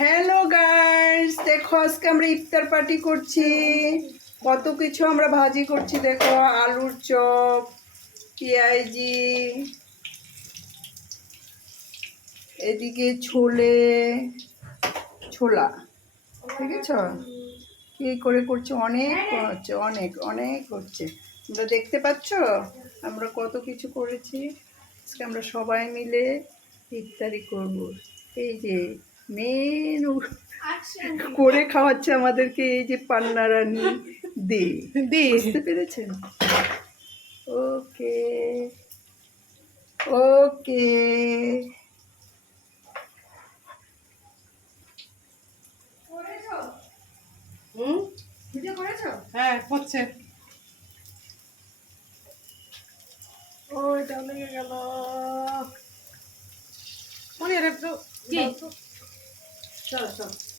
Hello guys, দেখো আজকে আমরা ইফতার পার্টি করছি। কত কিছু আমরা ভাজি করছি, দেখো আলুর চপ, পেঁয়াজি, এদিকে ছোলা, ঠিক আছে? কি করে করছে, অনেক হচ্ছে, অনেক অনেক হচ্ছে। তোমরা দেখতে পাচ্ছ আমরা কত কিছু করেছি। আজকে আমরা সবাই মিলে ইফতারি করব। এই যে মেনু করে খাওয়াচ্ছে আমাদেরকে, এই যে পান্না রানী দে, বুঝতে পেরেছেন? ওকে ওকে। ভিডিও করেছো? হ্যাঁ হচ্ছে। ওইটা লেগে গেল। মনে একটু চলো চলো।